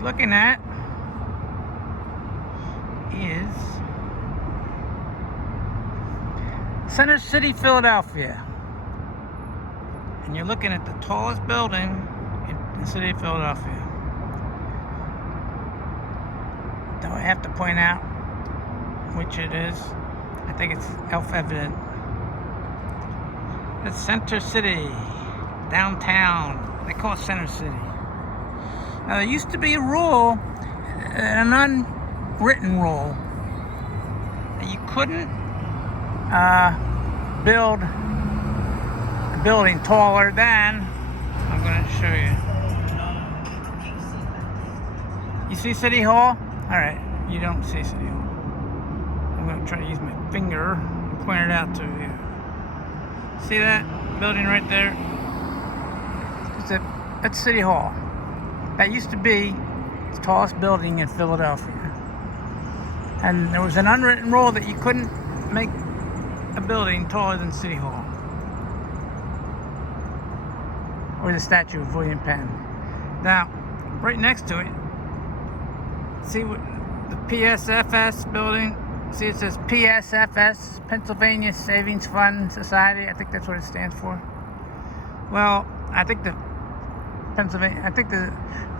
you're looking at is Center City, Philadelphia. And you're looking at the tallest building in the city of Philadelphia. Though I have to point out which it is. I think it's self-evident. It's Center City, downtown. They call it Center City. Now there used to be a rule, an unwritten rule, that you couldn't build a building taller than, I'm going to show you. You see City Hall? Alright, you don't see City Hall. I'm going to try to use my finger and point it out to you. See that building right there? That's City Hall. That used to be the tallest building in Philadelphia. And there was an unwritten rule that you couldn't make a building taller than City Hall. Or the statue of William Penn. Now, right next to it, see what the PSFS building, see it says PSFS, Pennsylvania Savings Fund Society. I think that's what it stands for. Well, I think the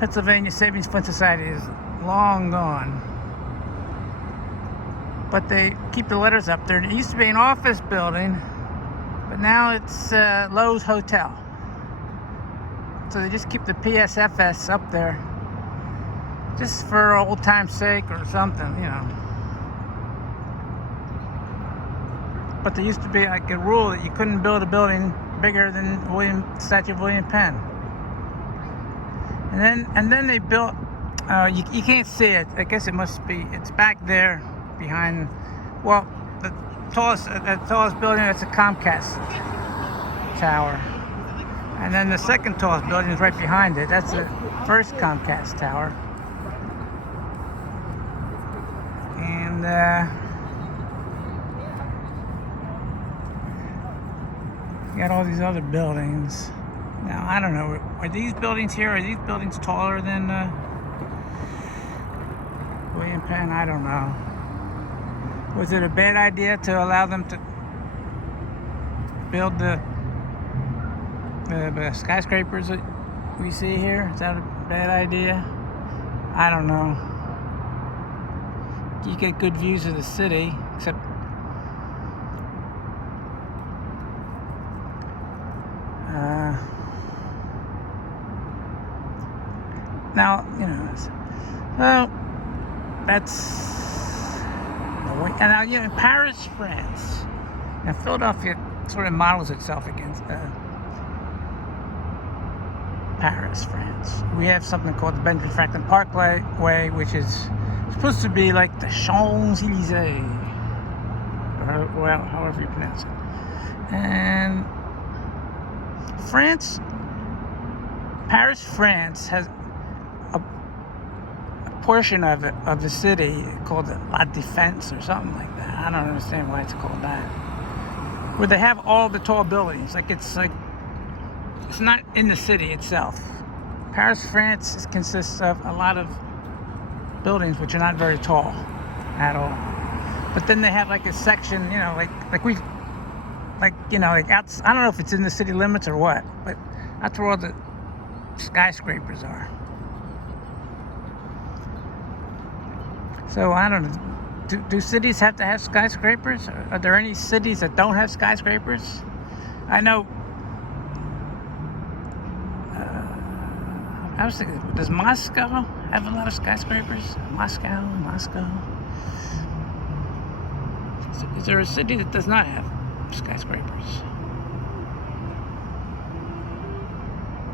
Pennsylvania Savings Fund Society is long gone. But they keep the letters up there. It used to be an office building, but now it's Lowe's Hotel. So they just keep the PSFS up there, just for old time's sake or something, you know. But there used to be like a rule that you couldn't build a building bigger than the statue of William Penn. And then they built. You can't see it. I guess it must be. It's back there behind. Well, the tallest building, that's a Comcast tower. And then the second tallest building is right behind it. That's the first Comcast tower. And you got all these other buildings. Now, I don't know. Are these buildings here? Are these buildings taller than William Penn? I don't know. Was it a bad idea to allow them to build the skyscrapers that we see here? Is that a bad idea? I don't know. You get good views of the city, except now, you know, well, that's the way. And now, you know, in Paris, France. Now, Philadelphia sort of models itself against Paris, France. We have something called the Benjamin Franklin Parkway, which is supposed to be like the Champs-Élysées, well, however you pronounce it. And Paris, France has a portion of it, of the city, called La Défense or something like that. I don't understand why it's called that. Where they have all the tall buildings. It's not in the city itself. Paris, France consists of a lot of buildings which are not very tall at all. But then they have like a section, you know, like out, I don't know if it's in the city limits or what, but that's where all the skyscrapers are. So I don't know. Do cities have to have skyscrapers? Are there any cities that don't have skyscrapers? I know. I was thinking, does Moscow have a lot of skyscrapers? Moscow. Is there a city that does not have skyscrapers?